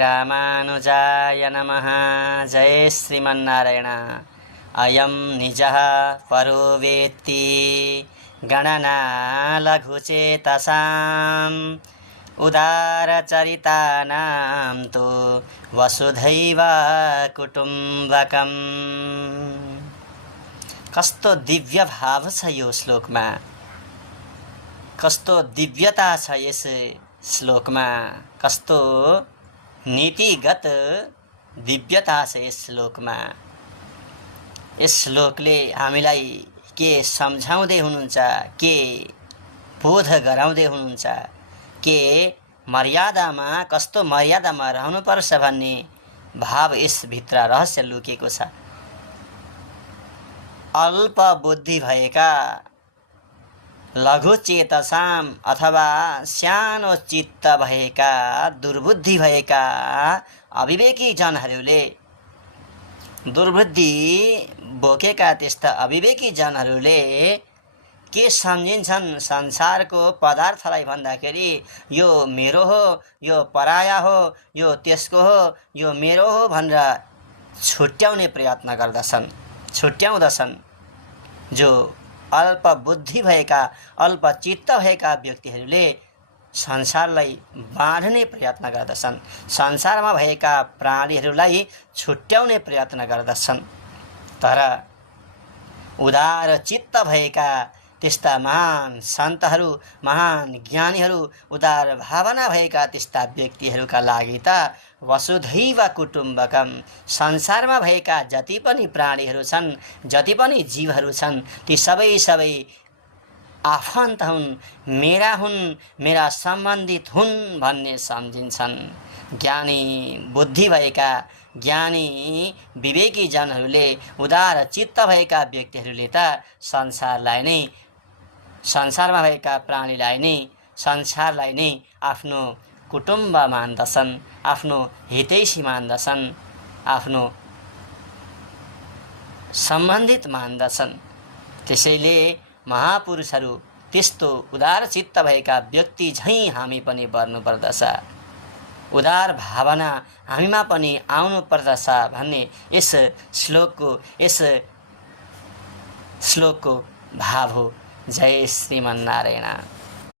रामानुजाय नमः। जय श्रीमन्नारायण। अयं निजः परो वेत्ति गणना लघुचेतसाम् उदारचरितानां तु वसुधैव कुटुम्बकम्। कस्तो दिव्य भाव छ यो श्लोकमा, कस्तो दिव्यता छ यस श्लोकमा, कस्तो नीतिगत दिव्यता छ यस श्लोकमा। यस श्लोकले हामीलाई के सम्झाउँदै हुनुहुन्छ, के बोध गराउँदै हुनुहुन्छ, के मर्यादामा कस्तो मर्यादामा रहनुपर्छ भन्ने भाव यसभित्र रहस्य लुकेको छ। अल्प बुद्धि भएका, लघु चेतसाम अथवा सानो चित्त भएका, दुर्बुद्धि भएका अविवेकी जनहरूले, दुर्बुद्धि बोकेका त्यस्ता अविवेकी जनहरूले के सम्झिन्छन् संसारको पदार्थलाई भन्दाखेरि यो मेरो हो, यो पराया हो, यो त्यसको हो, यो मेरो हो भनेर छुट्याउने प्रयत्न गर्दछन्, छुट्याउँदछन्। जो अल्प बुद्धि भएका, अल्प चित्त भएका व्यक्तिहरूले संसारलाई बाँड्ने प्रयत्न गर्दछन्, संसारमा भएका प्राणीहरूलाई छुट्याउने प्रयत्न गर्दछन्। तर उदार चित्त भएका त्यस्ता महान सन्तहरू, महान ज्ञानीहरू, उदार भावना भएका त्यस्ता व्यक्तिहरूका लागि त वसुधैव कुटुम्बकम, संसारमा भएका जति पनि प्राणीहरू छन्, जति पनि जीवहरू छन्, ती सबै सबै आफन्त हुन्, मेरा हुन्, मेरा सम्बन्धित हुन् भन्ने सम्झिन्छन्। ज्ञानी बुद्धि भएका, ज्ञानी विवेकी जनहरूले, उदार चित्त भएका व्यक्तिहरूले त संसारलाई नै, संसारमा भएका प्राणीलाई नै, संसारलाई नै आफ्नो कुटुम्ब मान्दछन्, आफ्नो हितैषी मान्दछन्, आफ्नो सम्बन्धित मान्दछन्। त्यसैले महापुरुषहरू त्यस्तो उदार चित्त भएका व्यक्ति झैँ हामी पनि बन्नुपर्दछ, उदार भावना हामीमा पनि आउनु पर्दछ भन्ने यस श्लोकको भाव हो। जय श्रीमन्नारायण।